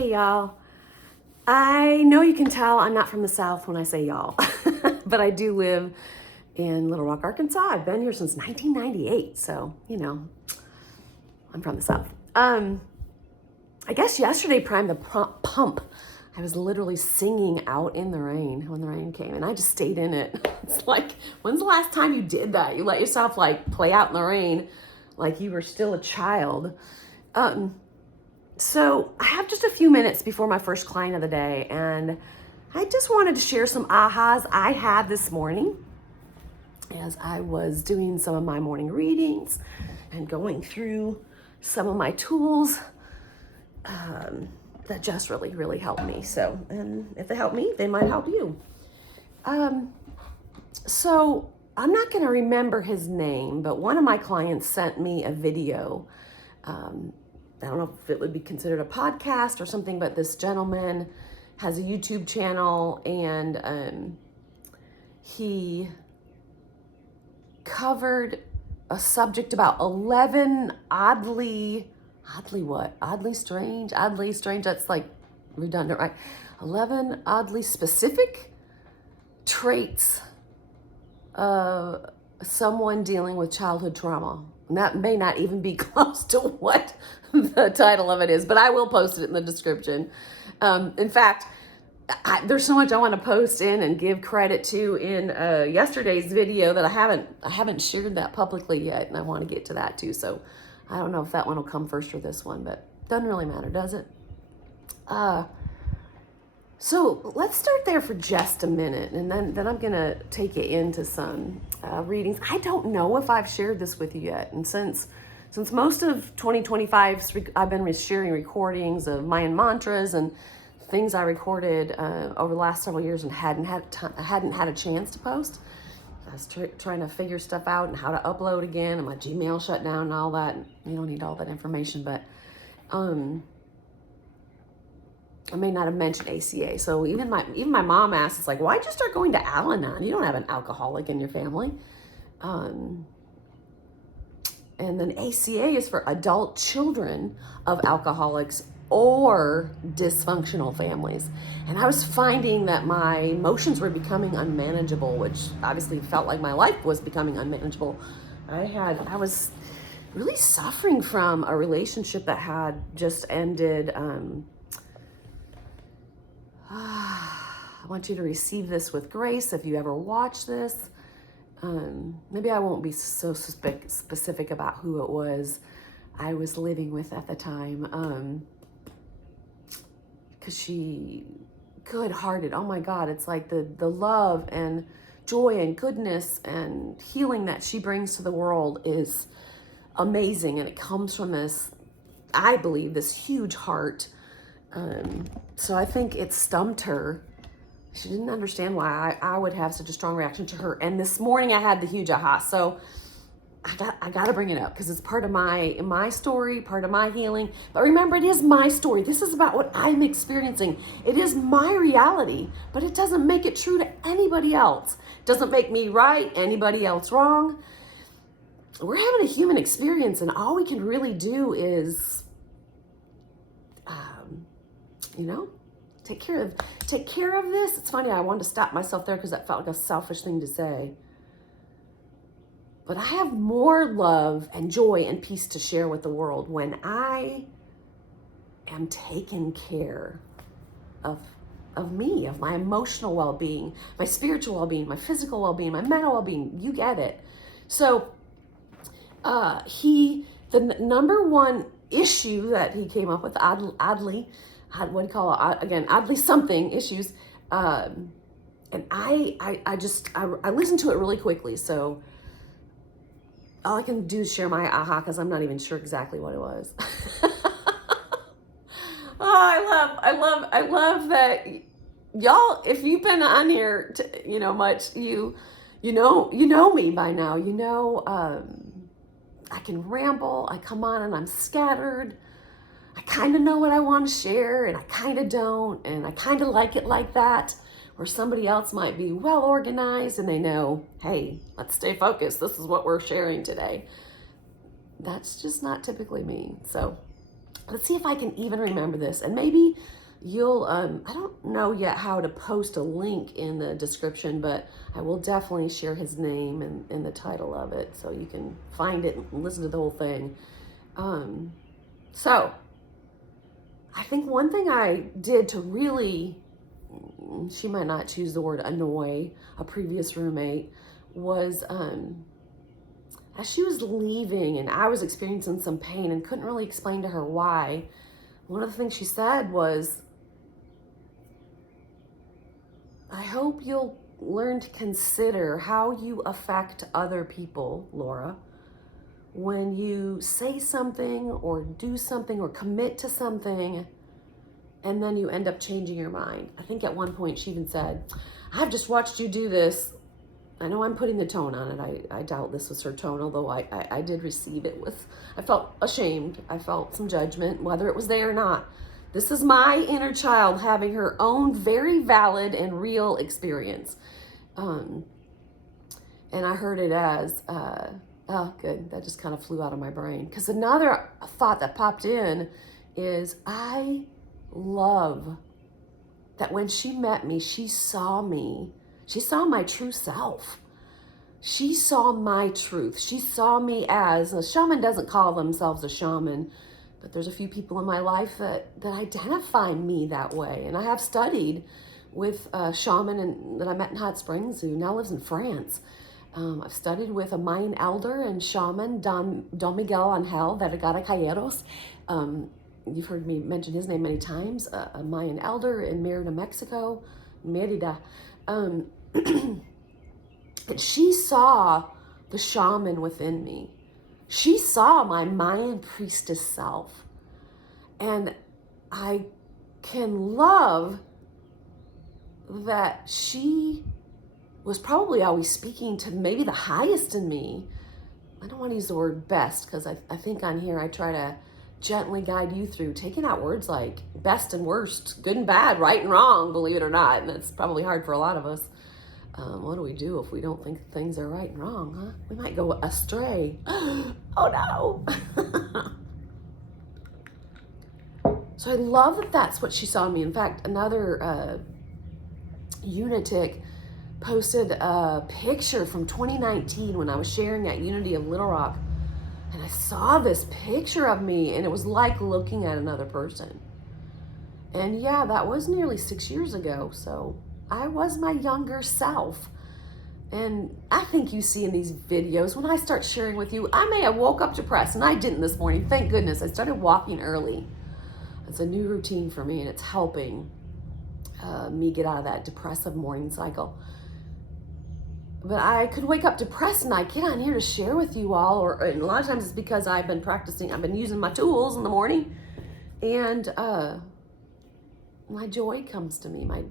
Hey y'all. I know you can tell I'm not from the South when I say y'all, but I do live in Little Rock, Arkansas. I've been here since 1998, so, I'm from the South. I guess yesterday primed the pump. I was literally singing out in the rain when the rain came, and I just stayed in it. It's like, when's the last time you did that? You let yourself play out in the rain like you were still a child. So I have just a few minutes before my first client of the day, and I just wanted to share some ahas I had this morning as I was doing some of my morning readings and going through some of my tools that just really, really helped me. So, and if they help me, they might help you. So I'm not going to remember his name, but one of my clients sent me a video. I don't know if it would be considered a podcast or something, but this gentleman has a YouTube channel, and he covered a subject about 11 oddly strange, that's like redundant, right? 11 oddly specific traits of someone dealing with childhood trauma. And that may not even be close to what the title of it is, but I will post it in the description. In fact, there's so much I want to post in and give credit to in yesterday's video that I haven't shared that publicly yet, and I want to get to that too. So I don't know if that one will come first or this one, but doesn't really matter, does it? So let's start there for just a minute, and then I'm going to take it into some readings. I don't know if I've shared this with you yet, and since most of 2025, I've been sharing recordings of Mayan mantras and things I recorded over the last several years and hadn't had a chance to post. I was trying to figure stuff out and how to upload again, and my Gmail shut down and all that. You don't need all that information, but I may not have mentioned ACA. So even my mom asked, it's like, why'd you start going to Al-Anon? You don't have an alcoholic in your family. And then ACA is for adult children of alcoholics or dysfunctional families. And I was finding that my emotions were becoming unmanageable, which obviously felt like my life was becoming unmanageable. I was really suffering from a relationship that had just ended. I want you to receive this with grace if you ever watch this. Maybe I won't be so specific about who it was I was living with at the time. Because she, good-hearted, oh my God, it's like the love and joy and goodness and healing that she brings to the world is amazing. And it comes from this, I believe, this huge heart. So I think it stumped her. She didn't understand why I would have such a strong reaction to her. And this morning I had the huge aha. So I got to bring it up because it's part of my story, part of my healing. But remember, it is my story. This is about what I'm experiencing. It is my reality, but it doesn't make it true to anybody else. It doesn't make me right, anybody else wrong. We're having a human experience, and all we can really do is take care of this. It's funny, I wanted to stop myself there because that felt like a selfish thing to say. But I have more love and joy and peace to share with the world when I am taking care of me, of my emotional well-being, my spiritual well-being, my physical well-being, my mental well-being. You get it. So the number one issue that he came up with, oddly something issues. And I listened to it really quickly. So all I can do is share my aha because I'm not even sure exactly what it was. I love that y'all, if you've been on here, much, you know me by now, I can ramble, I come on and I'm scattered. I kind of know what I want to share, and I kind of don't, and I kind of like it like that, where somebody else might be well organized and they know, hey, let's stay focused. This is what we're sharing today. That's just not typically me. So Let's see if I can even remember this. And maybe you'll, I don't know yet how to post a link in the description, but I will definitely share his name and the title of it so you can find it and listen to the whole thing. So I think one thing I did to really, she might not choose the word annoy a previous roommate, was as she was leaving and I was experiencing some pain and couldn't really explain to her why, one of the things she said was, I hope you'll learn to consider how you affect other people, Laura, when you say something or do something or commit to something and then you end up changing your mind. I think at one point she even said, I've just watched you do this. I know I'm putting the tone on it. I doubt this was her tone, although I did receive it with, I felt ashamed. I felt some judgment, whether it was there or not. This is my inner child having her own very valid and real experience. And I heard it as, oh, good. That just kind of flew out of my brain. Because another thought that popped in is, I love that when she met me, she saw me. She saw my true self. She saw my truth. She saw me as, a shaman doesn't call themselves a shaman, but there's a few people in my life that identify me that way. And I have studied with a shaman that I met in Hot Springs who now lives in France. I've studied with a Mayan elder and shaman, Don Miguel Angel Vergara Calleros. You've heard me mention his name many times. A Mayan elder in Mérida, Mexico. Mérida. And she saw the shaman within me. She saw my Mayan priestess self. And I can love that she was probably always speaking to maybe the highest in me. I don't want to use the word best because I think on here I try to gently guide you through taking out words like best and worst, good and bad, right and wrong, believe it or not. And that's probably hard for a lot of us. What do we do if we don't think things are right and wrong, huh? We might go astray. Oh no. So I love that that's what she saw in me. In fact, another Unitic posted a picture from 2019 when I was sharing at Unity of Little Rock. And I saw this picture of me and it was like looking at another person. And yeah, that was nearly 6 years ago. So I was my younger self. And I think you see in these videos, when I start sharing with you, I may have woke up depressed, and I didn't this morning. Thank goodness. I started walking early. It's a new routine for me, and it's helping me get out of that depressive morning cycle. But I could wake up depressed, and I get on here to share with you all, and a lot of times it's because I've been practicing, I've been using my tools in the morning, and my joy comes to me, my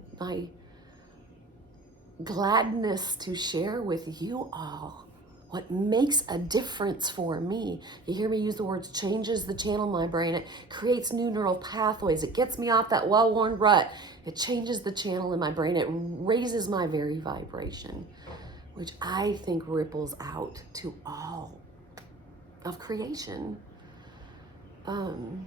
gladness to share with you all what makes a difference for me. You hear me use the words changes the channel in my brain. It creates new neural pathways. It gets me off that well-worn rut. It changes the channel in my brain. It raises my very vibration, which I think ripples out to all of creation. So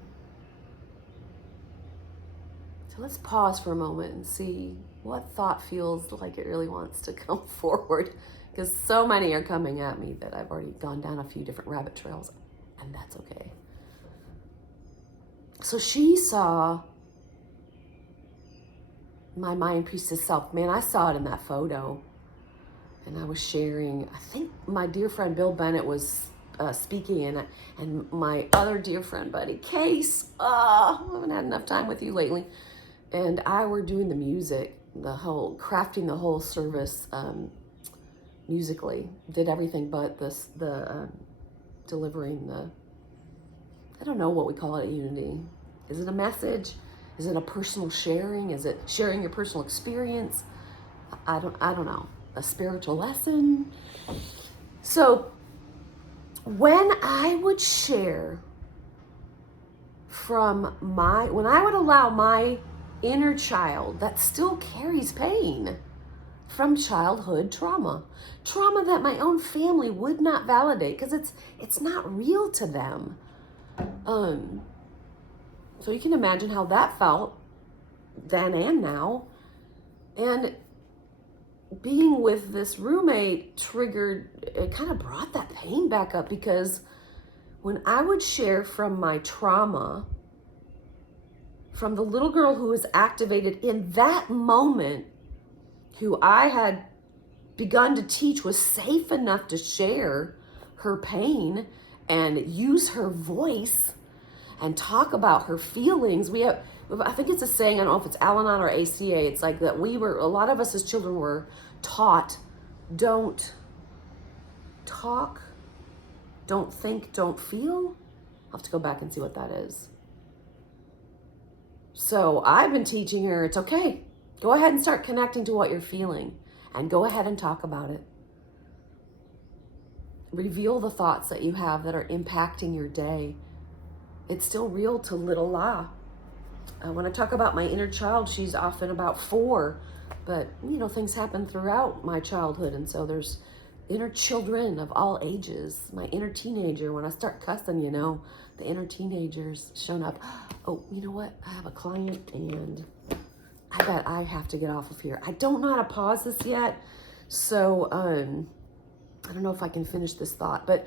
let's pause for a moment and see what thought feels like it really wants to come forward, because so many are coming at me that I've already gone down a few different rabbit trails, and that's okay. So she saw my Mayan priestess self. Man, I saw it in that photo, and I was sharing. I think my dear friend Bill Bennett was speaking, and my other dear friend buddy Case. I haven't had enough time with you lately. And I were doing the music, crafting the whole service musically. Did everything but the delivering the, I don't know what we call it at Unity. Is it a message? Is it a personal sharing? Is it sharing your personal experience? I don't know. A spiritual lesson? So when I would share when I would allow my inner child that still carries pain from childhood trauma that my own family would not validate because it's not real to them. So you can imagine how that felt then and now. And being with this roommate it kind of brought that pain back up, because when I would share from my trauma, from the little girl who was activated in that moment, who I had begun to teach was safe enough to share her pain and use her voice and talk about her feelings. I think it's a saying, I don't know if it's Al-Anon or ACA, it's like that a lot of us as children were taught, don't talk, don't think, don't feel. I'll have to go back and see what that is. So I've been teaching her, it's okay. Go ahead and start connecting to what you're feeling and go ahead and talk about it. Reveal the thoughts that you have that are impacting your day. It's still real to little La. When I talk about my inner child, she's often about 4, but things happen throughout my childhood, and so there's inner children of all ages. My inner teenager, when I start cussing, the inner teenager's shown up. Oh, you know what? I have a client and I bet I have to get off of here. I don't know how to pause this yet, so I don't know if I can finish this thought, but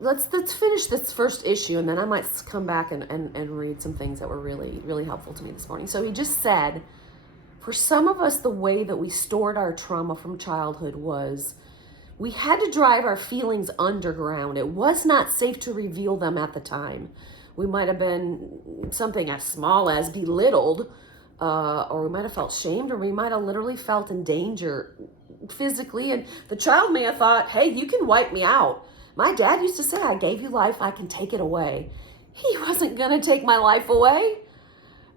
let's finish this first issue, and then I might come back and read some things that were really, really helpful to me this morning. So he just said, for some of us, the way that we stored our trauma from childhood was we had to drive our feelings underground. It was not safe to reveal them at the time. We might have been something as small as belittled, or we might have felt shamed, or we might have literally felt in danger physically. And the child may have thought, hey, you can wipe me out. My dad used to say, I gave you life, I can take it away. He wasn't going to take my life away.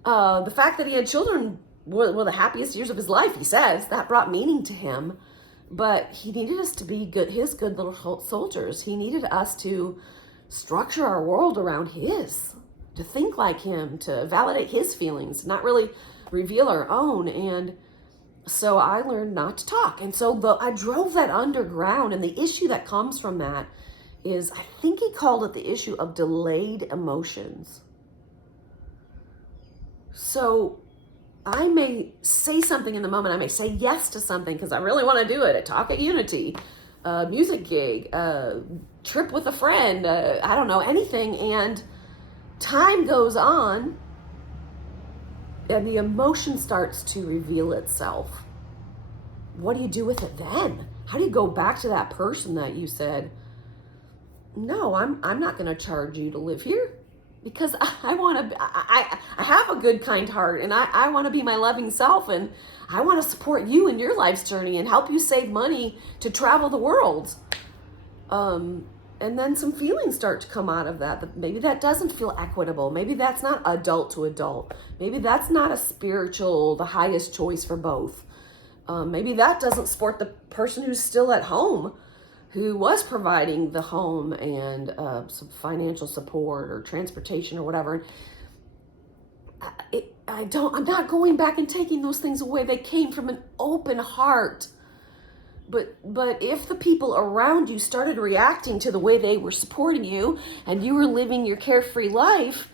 The fact that he had children were the happiest years of his life, he says. That brought meaning to him. But he needed us to be his good little soldiers. He needed us to structure our world around his, to think like him, to validate his feelings, not really reveal our own. And so I learned not to talk. And so I drove that underground. And the issue that comes from that is, I think he called it the issue of delayed emotions. So I may say something in the moment. I may say yes to something because I really want to do it. A talk at Unity, a music gig, a trip with a friend, I don't know, anything. And time goes on and the emotion starts to reveal itself. What do you do with it then? How do you go back to that person that you said, no, I'm not going to charge you to live here? Because I have a good, kind heart, and I want to be my loving self, and I want to support you in your life's journey and help you save money to travel the world. And then some feelings start to come out of that maybe that doesn't feel equitable. Maybe that's not adult to adult. Maybe that's not a spiritual, the highest choice for both. Maybe that doesn't support the person who's still at home, who was providing the home and some financial support or transportation or whatever. I'm not going back and taking those things away. They came from an open heart. But if the people around you started reacting to the way they were supporting you and you were living your carefree life,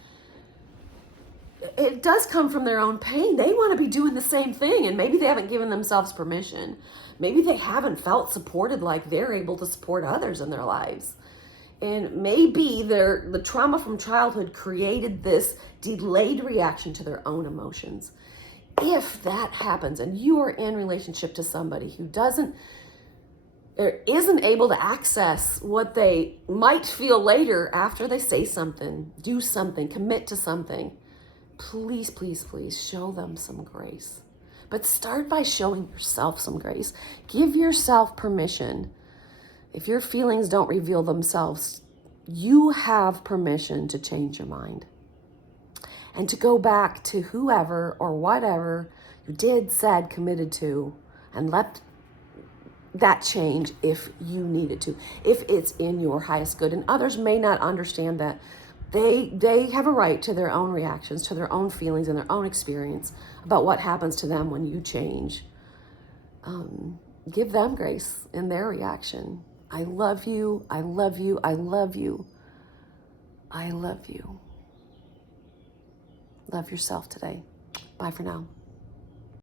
it does come from their own pain. They want to be doing the same thing, and maybe they haven't given themselves permission. Maybe they haven't felt supported like they're able to support others in their lives. And maybe the trauma from childhood created this delayed reaction to their own emotions. If that happens and you are in relationship to somebody who doesn't or isn't able to access what they might feel later after they say something, do something, commit to something, please, please, please show them some grace. But start by showing yourself some grace. Give yourself permission. If your feelings don't reveal themselves, you have permission to change your mind and to go back to whoever or whatever you did, said, committed to, and let that change if you needed to, if it's in your highest good. And others may not understand that. They have a right to their own reactions, to their own feelings and their own experience about what happens to them when you change. Give them grace in their reaction. I love you. I love you. I love you. I love you. Love yourself today. Bye for now.